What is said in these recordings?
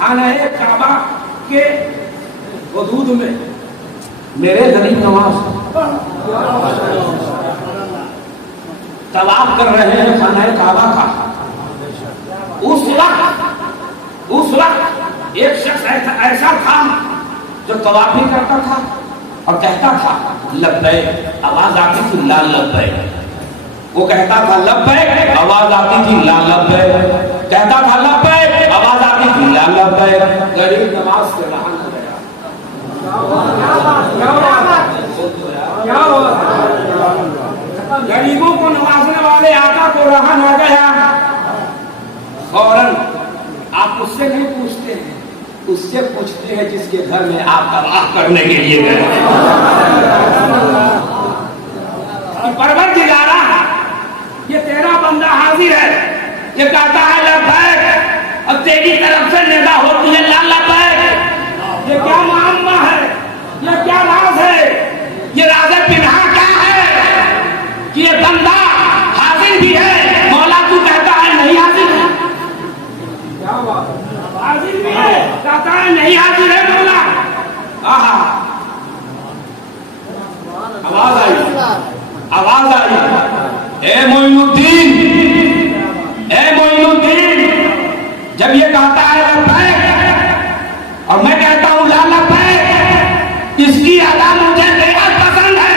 खाना काबा के वजूद में मेरे गरीब नवाज तवाफ कर रहे हैं खाना काबा का। उस वक्त एक शख्स ऐसा था जो तवाफ भी करता था और कहता था लब्बैक, आवाज आती थी ला लब्बैक। वो कहता था लब्बैक, आवाज आती थी ला लब्बैक, कहता था लब्बैक, आवाज आती थी ला लब्बैक। गरीब नवाज से रहा न गया। गरीबों को नवाजने वाले आका को रहा न गया। फौरन आप उससे नहीं पूछते हैं, उससे पूछते हैं जिसके घर में आप तबाह करने के लिए गए। परवरदिगारा, ये तेरा बंदा हाजिर है, ये कहता है लब्बैक, अब तेरी तरफ से निदा होती है ला लब्बैक। ये क्या मामला है, ये क्या राज है, ये राज पिन्हा क्या है कि ये बंदा हाजिर भी है, मौला तू कहता है नहीं हाजिर है। क्या बात, हाजिर भी है, कहता है नहीं हाजिर है मौला। आहा, आवाज आई, आवाज आई, ए मोइनुद्दीन, ए मोइनुद्दीन। जब ये कहता है लब्बैक और मैं कहता हूं ला लब्बैक, इसकी अदा मुझे बेहद पसंद है।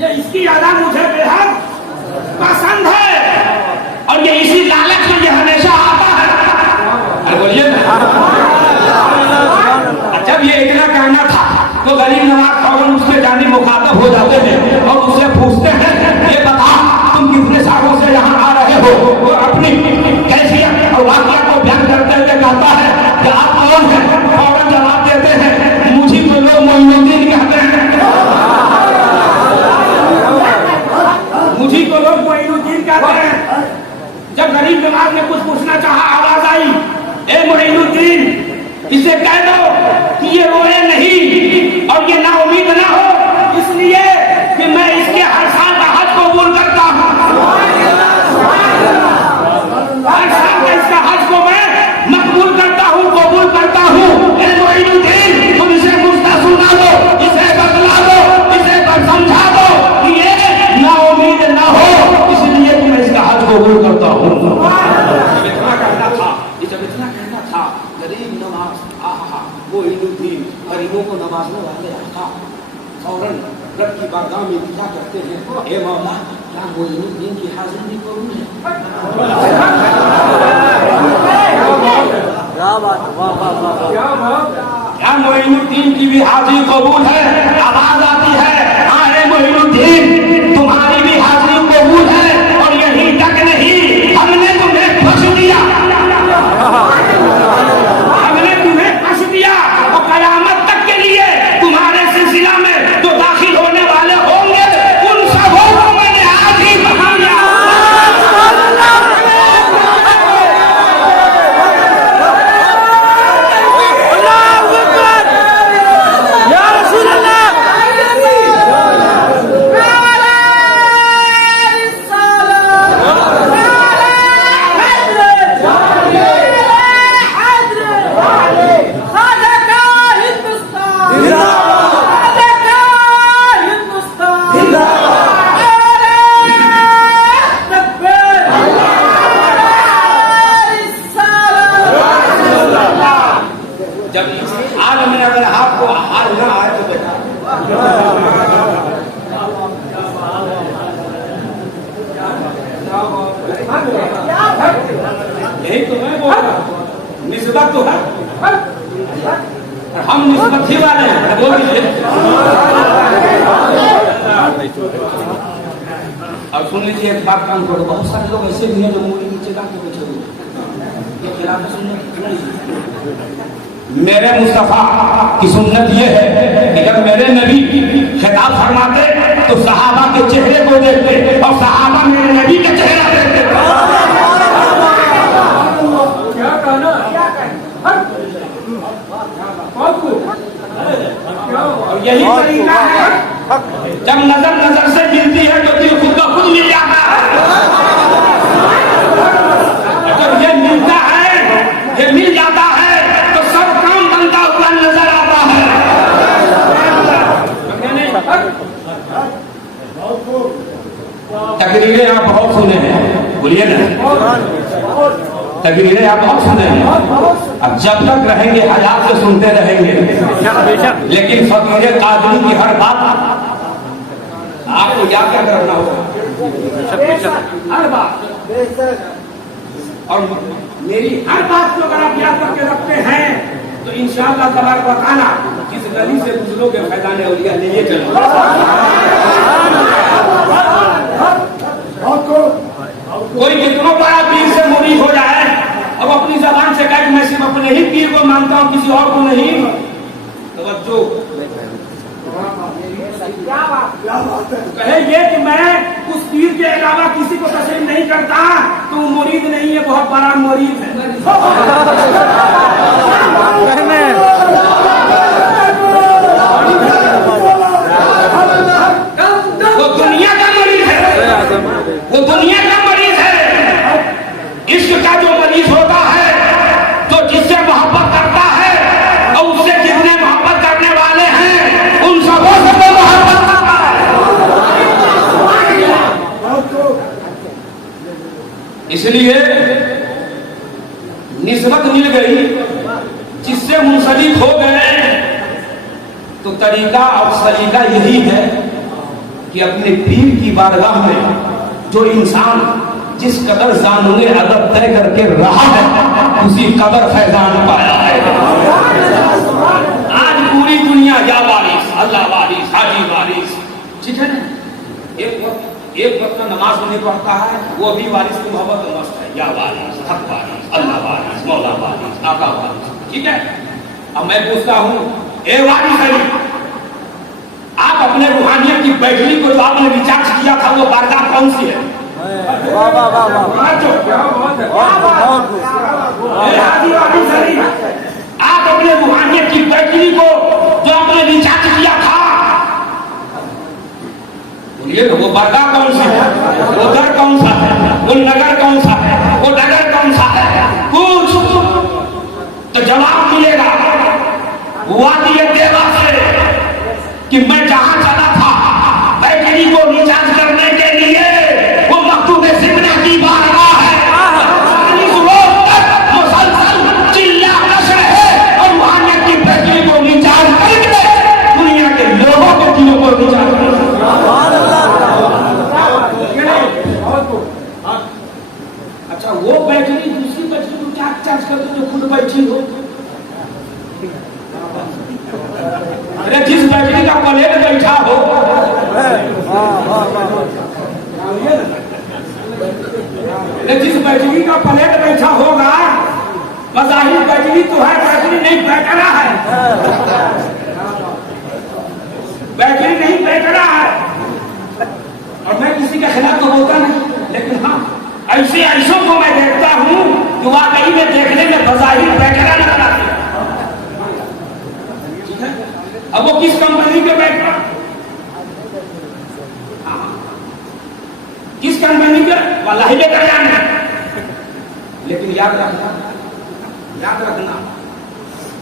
ये इसकी अदा मुझे बेहद पसंद है और ये इसी लालच में ये हमेशा आता है। बोलिए ना। जब ये इतना कहना था तो गरीब नवाज फौरन उसके जानी मुखातब हो जाते हैं और उससे पूछते हैं ये बता तुम कितने सालों से यहाँ आ रहे हो। वो अपनी कैफियत और वाकया को बयान करते हुए कहता है कि आप कौन हैं। फौरन जवाब देते हैं मुझे तो लोग मोइनुद्दीन कहते हैं, मुझे को लोग मोइनुद्दीन कहते हैं। जब गरीब नवाज ने कुछ पूछना चाहा, आवाज आई, ए मोइनुद्दीन, इसे कह दो कि ये रोए नहीं और ये ना उम्मीद ना हो, इसलिए कि मैं इसके हर साल का हज कबूल करता हूँ। हर साल का इसका हज को मैं मकबूल करता हूँ, कबूल करता हूँ। ए मोइनुद्दीन, तुम इसे मुझसे सुना दो, इसे बतला दो, इसे समझा दो कि ये ना उम्मीद ना हो, इसलिए कि मैं इसका हज कबूल करता हूँ। इतना कहना था, जब इतना कहना था गरीब नवाज, आहा, मोइनुद्दीन, गरीबों को नवाजने वाले आका फौरन रब की बारगाह में इल्तिजा करते हैं, ए मौला, क्या मोइनुद्दीन की हाजिरी कबूल है? क्या बात, वाह वाह वाह, क्या मोइनुद्दीन की भी हाजिरी कबूल है? आवाज आती है, हाँ ए मोइनुद्दीन, तुम्हारी भी हाजिरी कबूल है और यही तक नहीं, हमने तुम्हें बख्श दिया, हमने तुम्हें बख्श दिया और कयामत तक के लिए तुम्हारे सिलसिला में जो दाखिल होने वाले होंगे उन सबों को मैंने आज ही बता दिया। जब इस हाल में अगर आपको हाल ना आए तो बेटा यही तो मैं बोल रहा हूँ, निस्बत तो है, हम निस्बत ही वाले हैं। बोल दीजिए। अब सुन लीजिए एक बात, कान करो, बहुत सारे लोग ऐसे भी हैं जो मूली नीचे का के बैठे हुए, ये खिलाफ सुनने मेरे मुस्तफा की सुन्नत ये है कि जब मेरे नबी खिताब फरमाते तो सहाबा के चेहरे को देखते और सहाबा मेरे नबी का चेहरा देखते। क्या कहना, और यही तरीका है, जब नजर नजर से मिलती है तो दिल खुद ब खुद मिल जाता है। जब ये तकरीरें आप बहुत सुने हैं, अब जब तक रहेंगे हजार से सुनते रहेंगे, लेकिन फकीर कादरी की हर बात आपको याद क्या करना होगा, हर बात। और मेरी हर बात को अगर आप याद करके रखते हैं तो इंशाअल्लाह तबारक व तआला जिस गली से गुजरोगे फैजाने औलिया लिए चलो। कोई कितना बड़ा पीर से मुरीद हो जाए, अब अपनी जबान से कहे मैं सिर्फ अपने ही पीर को मानता हूँ, किसी और को नहीं, तो कहे ये कि मैं उस पीर के अलावा किसी को तस्लीम नहीं करता, तो मुरीद नहीं है, बहुत बड़ा मुरीद है। वो दुनिया का मरीज है, वो दुनिया का मरीज है। इश्क का जो मरीज होता है, जो जिससे मोहब्बत करता है और उससे जितने मोहब्बत करने वाले हैं उन सबों से वो मोहब्बत करता है। इसलिए निस्बत मिल गई, जिससे मुंसलिक हो गए, तो तरीका और सलीका यही है कि अपने पीर की बारगाह में जो इंसान जिस कदर जानूंगे अदब तय करके रहा है, उसी कदर फैजान पाया है। आज पूरी दुनिया या वारिस, अल्लाह वारिस, हाजी वारिस, ठीक है ना। एक वक्त नमाज नहीं पढ़ता है, वो भी वारिस की मोहब्बत में मस्त है, या वारिस, हक वारिस, अल्लाह वारिस, मौला वारिस, आका वारिस, ठीक है। अब मैं पूछता हूँ, ए वारिस अली, आप अपने रूहानियत की बैटरी को जो आपने रिचार्ज किया था, वो बारगाह कौन सी है? आप अपने रूहानियत की बैटरी को जो आपने रिचार्ज किया था, बोलिए वो बारगाह कौन सी है? वो दर कौन सा है? वो नगर कौन सा है? वो नगर कौन सा है? कुछ तो जवाब मिलेगा वादी देवा से कि मैं जहां चला था बैटरी को रिचार्ज करने के लिए, वो मखदूम सिमना की बारगाह है। 40 रोज तक मुसलसल चिल्ला नशर है और रूहानियत की बैटरी को रिचार्ज करके दुनिया के लोगों के दिलों को रिचार्ज कर। अच्छा, वो बैटरी दूसरी बैटरी को क्या चार्ज करते जो खुद बैठी हो? अरे जिस बैटरी का प्लेट बैठा हो, जिस बैटरी का प्लेट बैठा होगा, बज़ाहिर बैटरी तो है, बैटरी नहीं बैठना है, बैटरी नहीं बैठना है। और मैं किसी के खिलाफ तो बोलता नहीं, लेकिन हाँ ऐसे ऐसों को मैं देखता हूँ कि वाकई में देखने में बज़ाहिर बैठना नजर आती है। अब वो किस कंपनी के बैठा, किस कंपनी के वल्लाही बेहतर जानना, लेकिन याद रखना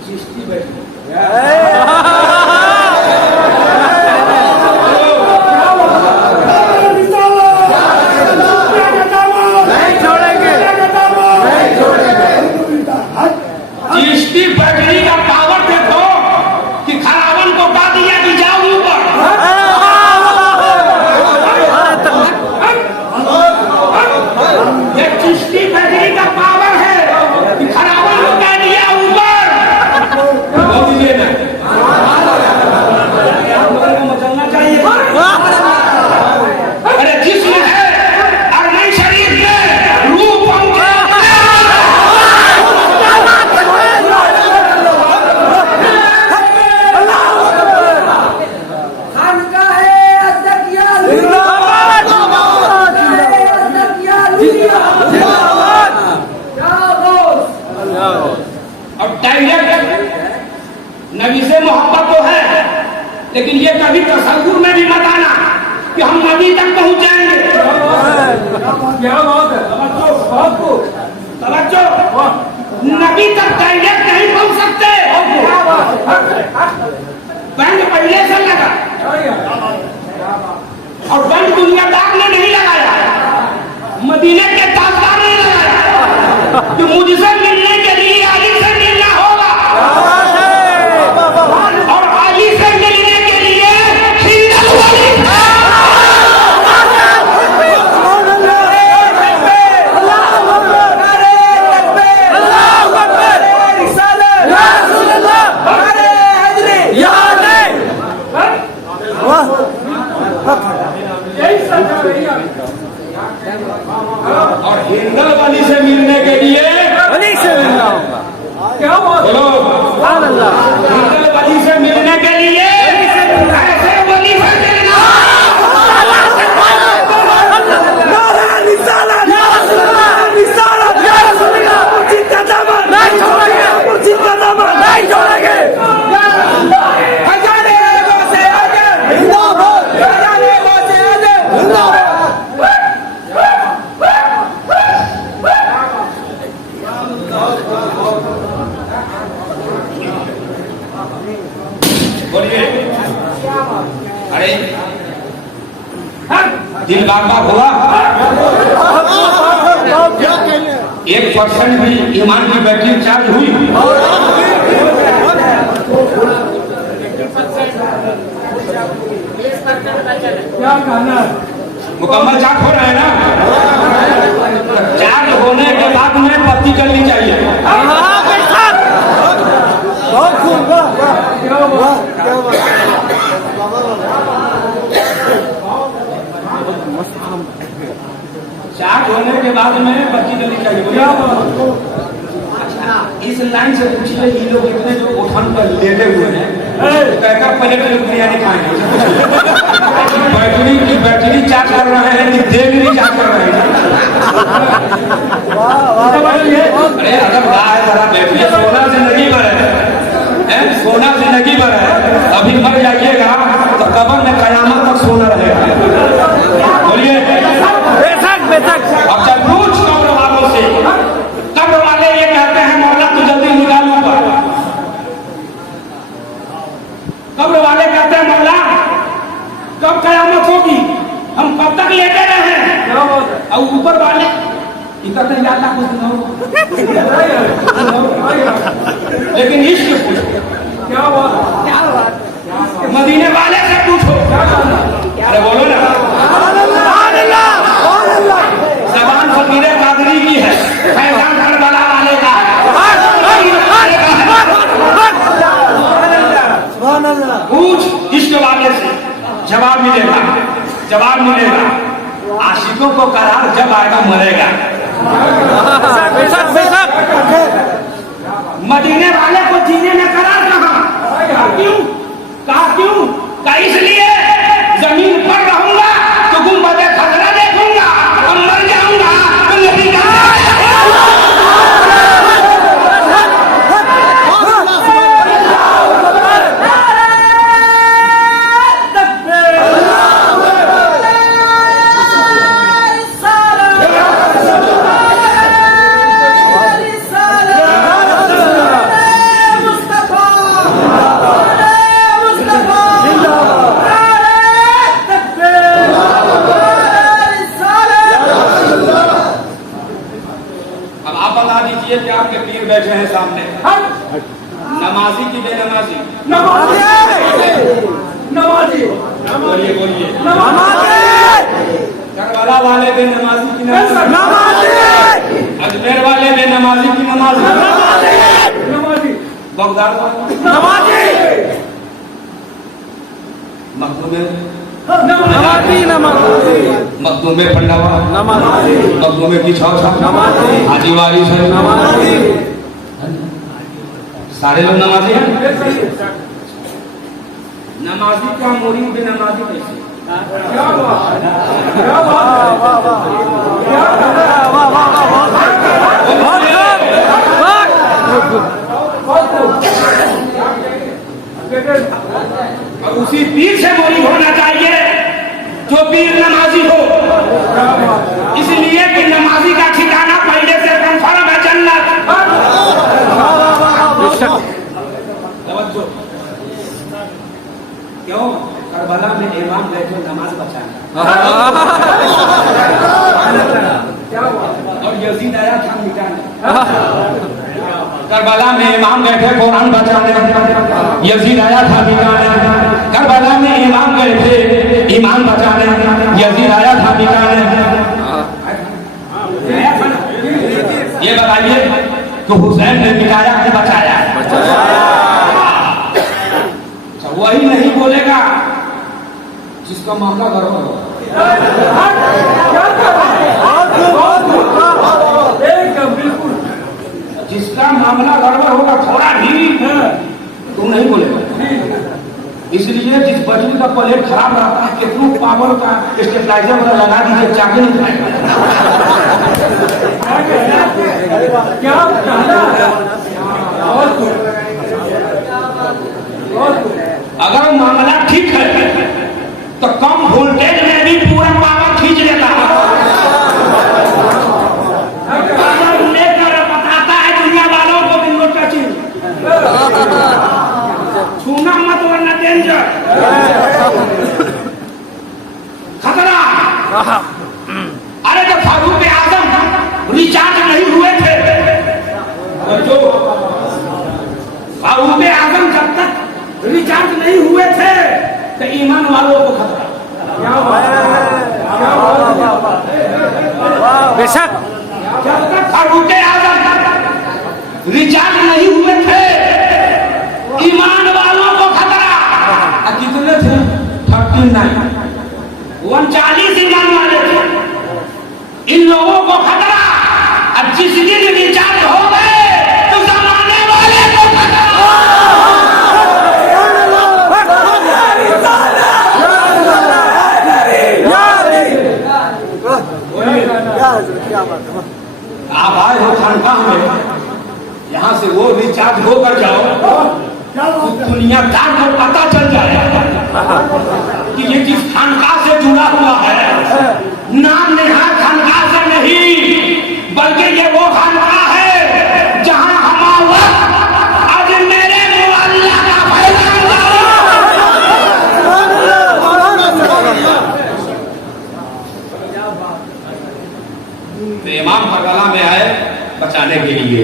चिश्ती बैठी चिश्ती बैटरी का पावर देखो कि खरावन को उठा दिया कि जाओ ऊपर। ये चिश्ती बैटरी का पावर है कि खरावन को उठा दिया ऊपर। मचलना चाहिए। अरे जिस्म है और नहीं शरीर में रूप नबी से मोहब्बत तो है, लेकिन ये कभी तसव्वुर में भी मत आना कि हम नबी तक पहुंच जाएंगे। तवज्जो, नबी तक डायरेक्ट नहीं पहुंच सकते। बैंड पहले से लगा और बैंड दुनियादार ने नहीं लगाया, मदीने के ताजदार ने लगाया। कि मुझसे मिलने के लिए अली से मिलना होगा और अली से मिलने के लिए हिंदल वली और हिंदल वाली से मिलने के लिए अली से मिलना होगा। क्या बोलो हिंदल वाली से मिलने के लिए ऐसे वली से मिलना बोलिए। अरे दिल बाग हुआ 1% भी ईमान की बैटरी चार्ज हुई क्या कहना मुकम्मल चार्ज हो रहा है ना। चार्ज होने के बाद में बत्ती जलनी चाहिए। चार्ज होने के बाद में बत्ती जलनी चाहिए। अच्छा इस लाइन से पूछिए ये लोग इतने जो उठन पर लेटे हुए हैं कहकर पहले तो बिरयानी खाएंगे बैटरी चार्ज कर रहे हैं कि तेल नहीं चार्ज कर रहे हैं। अरे अगर बड़ा बैटरी सोना जिंदगी भर है सोना जिंदगी भर है अभी मर जाइएगा तो कब्र में कयामत तक सोना रहेगा। बोलिए अब चल पूछ कब्र वालों से। कब्र वाले ये कहते हैं मौला तू जल्दी निकाल ऊपर। कब्र वाले कहते हैं मौला कब कयामत होगी हम कब तक लेटे रहे और ऊपर वाले कहते हैं अल्लाह कुछ दिन लेकिन इश्क पूछो क्या बात मदीने वाले से पूछो। अरे बोलो ना जबान फकीर कादरी की है फैजान करबला वाले का है। पूछ इश्क वाले से जवाब मिलेगा आशिकों को करार जब आएगा मरेगा। मदीने वाले को जीने में करार कहा इसलिए जमीन पर रहूंगा तो गुंबद खतरा देखूंगा और मर जाऊंगा तो नबी का कि आपके पीर बैठे हैं सामने नमाजी की बेनमाजी नमाजी बोलिए करबला वाले बेनमाजी की नमाजी अजमेर वाले बेनमाजी की नमाजी बगदाद नमाजी मखदूमे पंडावा मखदूमे की छौछा आदिवासी है सारे लोग नमाजी हैं। नमाजी क्या मोरी भी नमाजी कैसे और उसी पीर से मोरी होना चाहिए जो पीर नमाजी हो इसलिए कि नमाजी का ठिकाना पहले से कंफर्म है जन्नत। क्यों करबला में इमाम बैठे नमाज बचाना और यजीद आया था मिटाने। करबला में इमाम गए थे कुरान बचाने, यजीद आया था मिटाने। करबला में इमाम गए थे ईमान बचाने, यजीद आया था मिटाने। ये बताइए तो हुसैन ने मिटाया कि बचाया? वही नहीं बोलेगा जिसका मामला गड़बड़ हो, जिसका मामला गड़बड़ होगा थोड़ा भी तुम नहीं बोलेगा। इसलिए जिस बजरी का प्लेट खराब रहता है कितनों पावर का स्टेबलाइजर वाला लगा दीजिए, चाके नहीं खाएगा। अगर मामला ठीक है तो कम वोल्टेज में भी पूरा पावर खींच लेता है। लेकर बताता है दुनिया वालों को बिंगो टचिंग, छूना मत वरना डेंजर, खतरा। अरे जब फारूक आजम रिचार्ज नहीं हुए थे, जो फारूक आजम जब तक रिचार्ज नहीं हुए थे तो ईमान वालों को खतरा। बेशक जब तक फारूक आजम रिचार्ज नहीं हुए थे ईमान वालों को खतरा। कितने थे? 39 ईमान वाले थे। इन लोगों को खतरा। अब जिस दिन रिचार्ज हो गए तो जमाने वाले को खतरा। आप आए हो खानकाह में, यहाँ से वो रिचार्ज होकर जाओ तो दुनियादार को पता चल जाएगा कि ये जिस खानकाह से जुड़ा हुआ है नाम नेहात खानकाह से नहीं, बल्कि ये वो खानकाह है जहाँ हमारा आज मेरे मुअल्ला का फैज़ान। तो इमाम करबला में आए बचाने के लिए,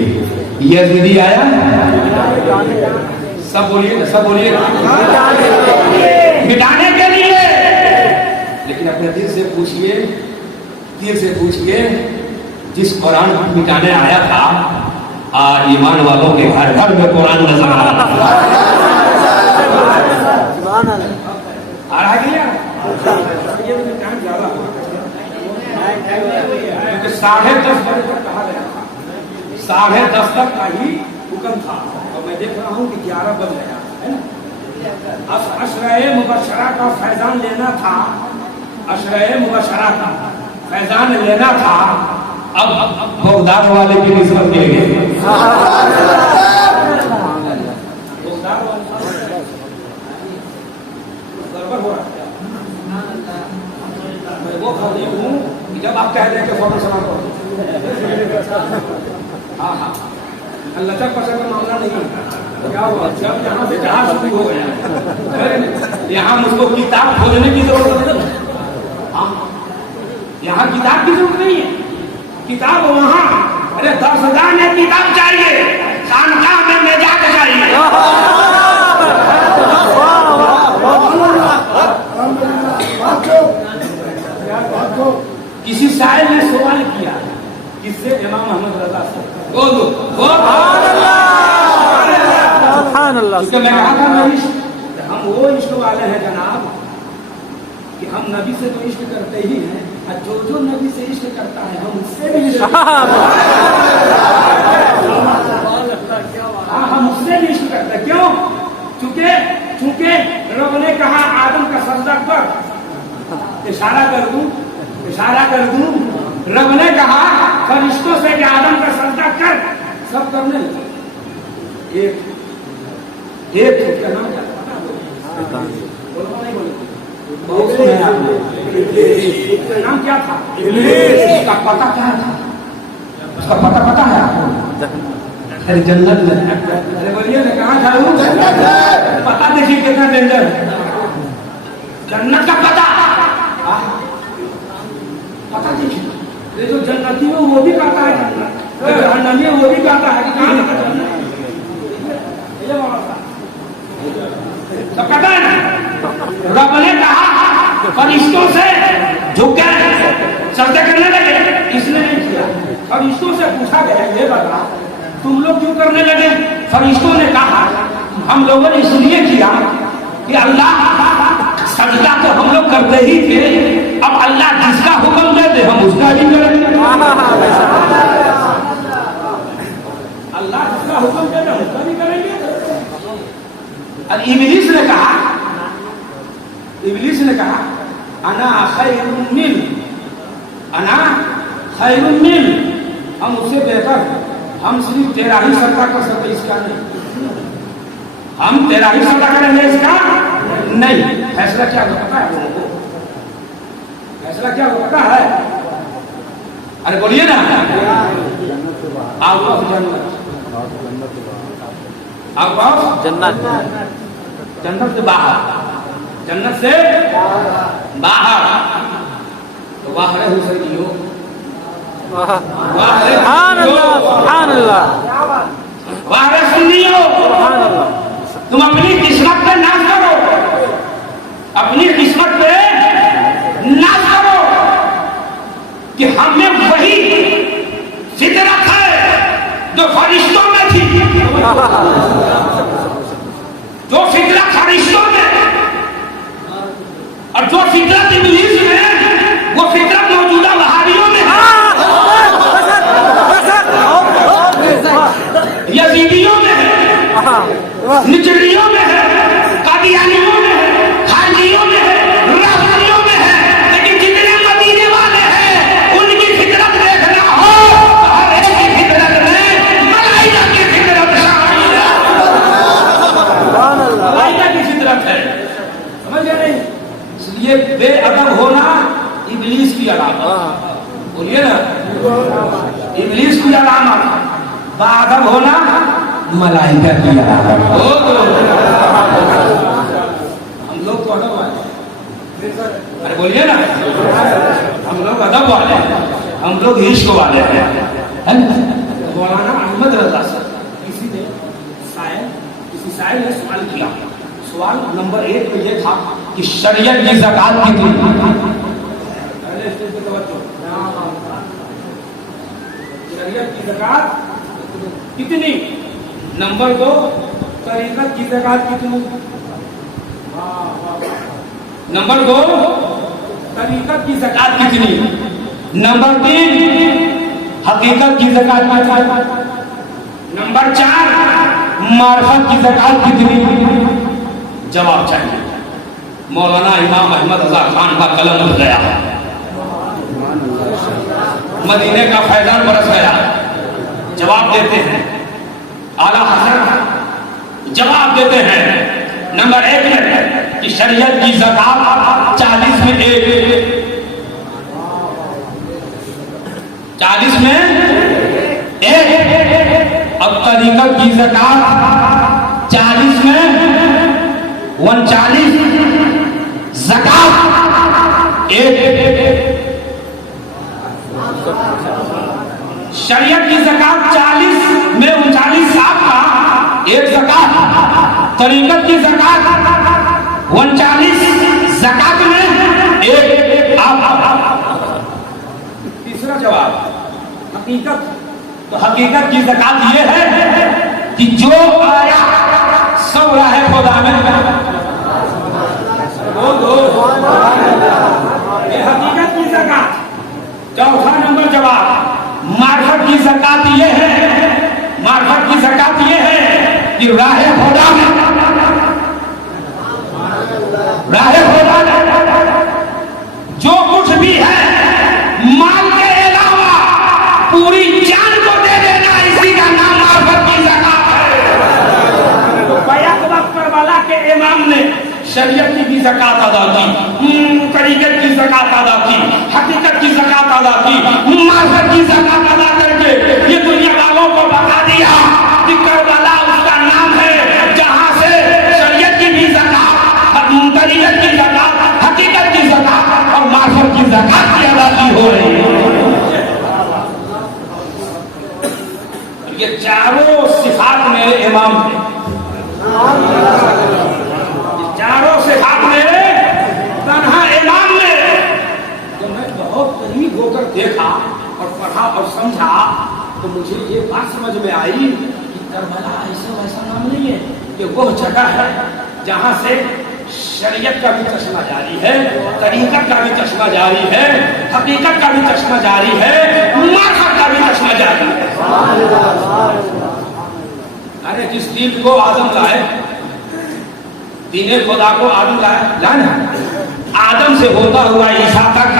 यजीदी आया। सब बोलिए, सब बोलिए, मिटाने के लिए। लेकिन अपने दिल से पूछिए, दिल से पूछिए, जिस कुरान मिटाने आया था ईमान वालों के घर घर में कुरान नजर आ रहा है। आ रहा है क्या? 10:30 बजे तक कहा गया था, 10:30 तक का ही हुक्म था और मैं देख रहा हूँ कि 11 बज गया है ना। अशरे मुबशरा का फैजान लेना था, अशरे मुबशरा का फैजान लेना था। अब बगदाद वाले की निस्बत ले गए। गड़बड़ हो रहा है। मैं वो खाली हूँ जब आप कह दें कि फौरन सलाम करो। हाँ हाँ, लचक पचक का मामला नहीं। क्या हुआ जब यहाँ से जहाज शुरू हो गया, यहाँ मुझको किताब खोजने की जरूरत नहीं। हाँ, यहाँ किताब की जरूरत नहीं है। किताब वहाँ, अरे 10,000 में किताब चाहिए, खानकाह में मेजाक चाहिए। किसी शायर ने सवाल किया, किससे? इमाम अहमद रजा से। बोलो उसके मैं कहा था हम वो इश्क वाले हैं जनाब कि हम नबी से तो इश्क करते ही हैं, और जो जो नबी से इश्क करता है हम उससे भी इश्क हम उससे भी इश्क करते हैं। क्यों? चूंकि रब ने कहा आदम का सजदा कर, इशारा कर दूं, इशारा कर दूं। रब ने कहा फरिश्तों से कि आदम का सजदा कर, सब करने लगे। एक उसका नाम क्या था? उसका नाम क्या था? उसका पता क्या था? उसका पता है आपको? अरे जन्नत में। अरे बोलिए ना, कहाँ था वो? पता देखिए कितना डेंजर है। जन्नत का पता देखिए, ये जो जन्नती है वो भी कहता है जन्नत, जहन्नमी है वो भी कहता है कि कहाँ जाता है जन्नत। ये बात तो कहता है ना, रब ने कहा फरिश्तों से झुक गए, सजदा करने लगे, इसने नहीं किया। फरिश्तों से पूछा गया ये बता तुम लोग क्यों करने लगे? फरिश्तों ने कहा हम लोगों ने इसलिए किया कि अल्लाह सजदा तो हम लोग करते ही थे, अब अल्लाह जिसका हुक्म दे दे हम उसका ही करेंगे। अल्लाह जिसका हुक्म दे दे उसका भी करेंगे। और इब्लीस ने कहा अना खैरुम मिन, अना खैरुम मिन, हम उससे बेहतर, हम सिर्फ तेरा ही सजदा कर सकते इसका नहीं, हम तेरा ही सजदा करेंगे इसका नहीं। फैसला क्या हो पता है लोगों को? फैसला क्या हो पता है? अरे बोलिए ना, आउट ऑफ जन्नत, आउट ऑफ जन्नत, जन्नत से बाहर, जन्नत से बाहर। तो बाहर है हुसैनियों, सुभान अल्लाह, सुभान अल्लाह, बाहर है सुन्नियों। सुभान अल्लाह। तुम अपनी किस्मत पे नाज करो, अपनी किस्मत पे नाज करो कि हमें वही फितरत है जो फरिश्तों में थी, जो फितरत फरिश्तों में और जो फितरत इब्लीस में, वो फितरत मौजूदा वहाबियों में है, यजीदियों में है, निचलियों में है, कादियानियों में है, खारजियों में है, राफिदियों में है। लेकिन जितने मदीने वाले हैं उनकी फितरत देखना हो तो हर एक की फितरत में मलाइका की फितरत शामिल है, मलाइका की फितरत है, समझ गए नहीं? इसलिए बेअदब होना इब्लीस की अलामत, बोलिए ना, इब्लीस की अलामत, बाअदब होना मलाइका की अलामत। हम लोग तो अदब वाले, अरे बोलिए ना, हम लोग अदब वाले हैं, हम लोग इश्क वाले हैं। मौलाना अहमद रजा सर किसी शायर ने सवाल किया, सवाल नंबर 1 पे ये था कि शरीयत की ज़कात कितनी, शरीयत की ज़कात कितनी, नंबर 2 तरीक़त की ज़कात कितनी, नंबर 2 तरीक़त की ज़कात कितनी, नंबर 3 हकीकत की ज़कात कितनी, नंबर 4 मार्फत की ज़कात कितनी। जवाब चाहिए। मौलाना इमाम अहमद रजा खान का कलम उठ गया, मदीने का फैजान बरस गया। जवाब देते हैं आला हज़रत, जवाब देते हैं नंबर 1 में कि शरीयत की ज़कात 40 में 1, 40 में 1। अब तरीक़त की ज़कात 40 में 39, ज़कात 1। शरीयत की ज़कात 40 में 39 आपका 1 ज़कात, तरीक़त की ज़कात 39 ज़कात में 1 आप। तीसरा जवाब हकीकत, तो हकीकत की ज़कात ये है कि जो आया सब राह खुदा में, ये हकीकत की ज़कात। चौथा नंबर जवाब मार्फत की ज़कात ये है, मार्फत की ज़कात ये है कि राह खुदा में, राह खुदा में जो कुछ भी है माल के अलावा पूरी जान को दे देना, इसी का नाम मार्फत की ज़कात है। तो बैक वक्त करबला के इमाम ने शरीयत की ज़कात अदा की, तरीक़त की ज़कात अदा की, हकीकत की ज़कात अदा की, मार्फत की ज़कात अदा करके ये दुनिया वालों को बता दिया कि करबला उसका नाम है जहाँ से शरीयत की भी ज़कात, तरीक़त की ज़कात, हकीकत की ज़कात और मार्फत की ज़कात की अदायगी हो रही है। ये चारों सिफात मेरे इमाम थे, ये चारों सिफात मेरे तन्हा इमाम ने। जब मैं बहुत करीब होकर देखा और पढ़ा और समझा तो मुझे ये बात समझ में आई कि करबला ऐसा वैसा नाम नहीं है, ये वो जगह है जहां से शरीयत का भी चश्मा जारी है, तरीकत का भी चश्मा जारी है, हकीकत का भी चश्मा जारी है, मार्फत का भी चश्मा जारी है। अरे जिस दीन को आदम लाए, दीने खुदा को आदम लाए ना, आदम से होता हुआ ईसा तक,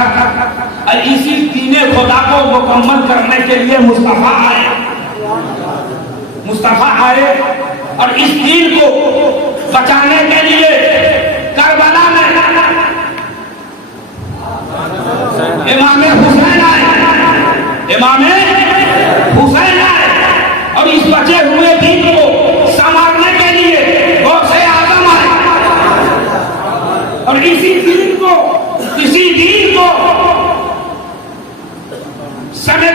और इसी दीने खुदा को मुकम्मल करने के लिए मुस्तफा आए, मुस्तफा आए और इस दीन को बचाने के लिए करबला में इमामे हुसैन आए, इमामे हुसैन आए और इस बचे हुए दीन को संभालने के लिए गौसे आदम आए और इसी दीन को समय